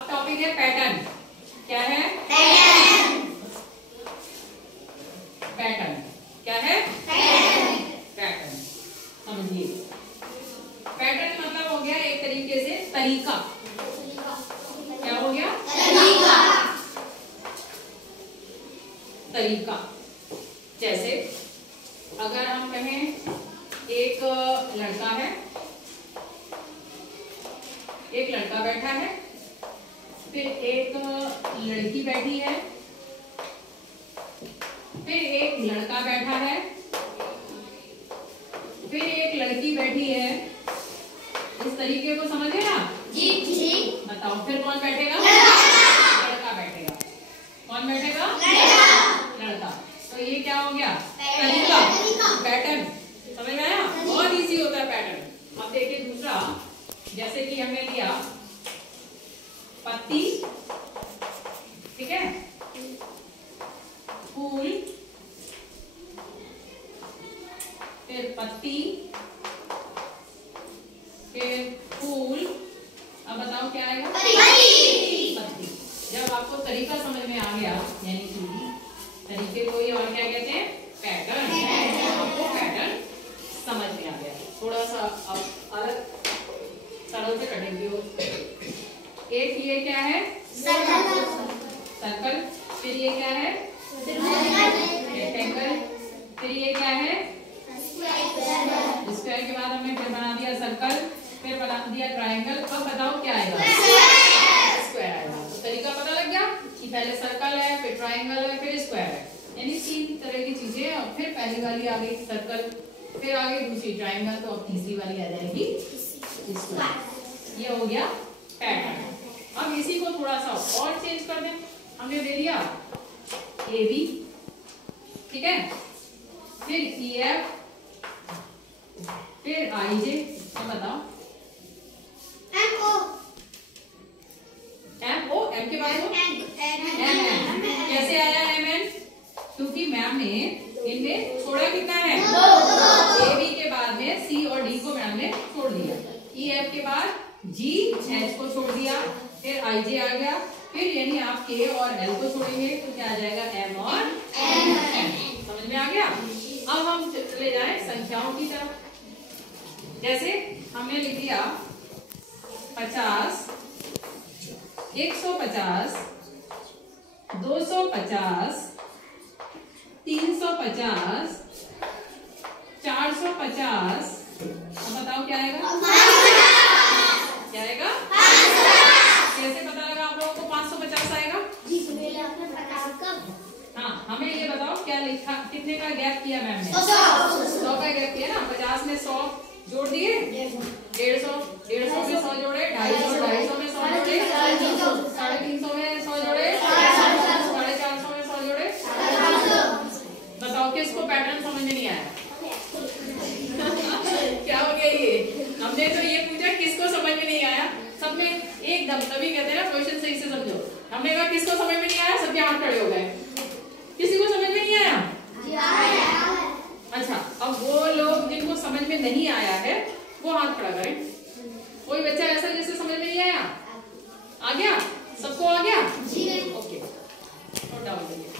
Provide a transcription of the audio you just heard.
Topic है pattern. क्या है? पैटर्न। क्या है? पैटर्न। समझिए, पैटर्न मतलब हो गया एक तरीके से तरीका। क्या हो गया? तरीका। जैसे अगर हम कहें एक लड़का है, एक लड़का बैठा है, फिर एक लड़की बैठी है, फिर एक लड़का बैठा है, फिर एक लड़की बैठी है। इस तरीके को समझ गए आप? जी जी। बताओ फिर कौन बैठेगा? लड़का बैठेगा। कौन बैठेगा? लड़का। तो ये क्या हो गया? तरीका, पैटर्न। समझ में आया? बहुत इजी होता है पैटर्न। अब देखिए दूसरा, जैसे कि हमने दिया पत्ती, ठीक है, फूल, फिर पत्ती, फिर फूल। अब बताओ क्या आएगा? पत्ती। जब आपको तरीका समझ में आ गया, यानी कि तरीके को ही और क्या कहते हैं? पैटर्न। आपको पैटर्न समझ में आ गया। थोड़ा सा अब अलग सरल से कटेंगे। एक ये क्या है? सर्कल। फिर ये क्या है? रेक्टेंगल। फिर ये क्या है? स्क्वायर के बाद हमने फिर बना दिया सर्कल, फिर बना दिया ट्रायंगल। अब बताओ क्या आएगा? स्क्वायर आएगा। तो तरीका पता लग गया कि पहले सर्कल है, फिर ट्रायंगल है, फिर स्क्वायर है, यानी 3 तरह की चीजें। और फिर पहली वाली आ गई सर्कल, फिर आ गई दूसरी ट्रायंगल, तो अब तीसरी वाली आ जाएगी स्क्वायर। ये हो गया पैटर्न। अब इसी को थोड़ा सा और चेंज कर दें। हमने दे दिया ए बी, ठीक है, फिर ई एफ, फिर आई जे। अब बताओ एम ओ, एम के बाद एम एन। कैसे आया एम एन? क्योंकि मैम ने इनमें छोड़ा कितना है? ए बी के बाद में सी और डी को मैम ने छोड़ दिया, ई एफ के बाद जी एच को छोड़ दिया, फिर आई जे आ गया, फिर यानी आप के और एल को छोड़ेंगे तो क्या आ जाएगा? एम और एन। समझ में आ गया? अब हम चले जाएं संख्याओं की तरफ। जैसे हमने लिख दिया 50, 150, 250, 350, 450। अब बताओ क्या आएगा? क्या आएगा? कैसे पता लगा आप लोगों को 550 आएगा? हाँ, हमें ये बताओ क्या लिखा, कितने का गैप किया मैम ने? 100 का गैप किया ना। 50 में 100 जोड़ दिए, 150, 150 में 100 जोड़े, 250, 250 में 100 जोड़े, 350 में 100 जोड़े, 450 में 100 जोड़े। बताओ किसको पैटर्न समझ में नहीं आया? क्या हो गया ये? हमने तो ये पूछा किसको समझ में नहीं आया, सब में एकदम। तभी कहते हैं ना क्वेश्चन सही से समझो। हमने कहा किसको समझ में नहीं आया, सबके हाथ खड़े हो गए। किसी को समझ में नहीं आया? अच्छा, अब वो लोग जिनको समझ में नहीं आया है वो हाथ खड़ा करें। कोई बच्चा ऐसा जिससे समझ में नहीं आया? आ गया? सबको आ गया? ओके, नोट डाउन करिए।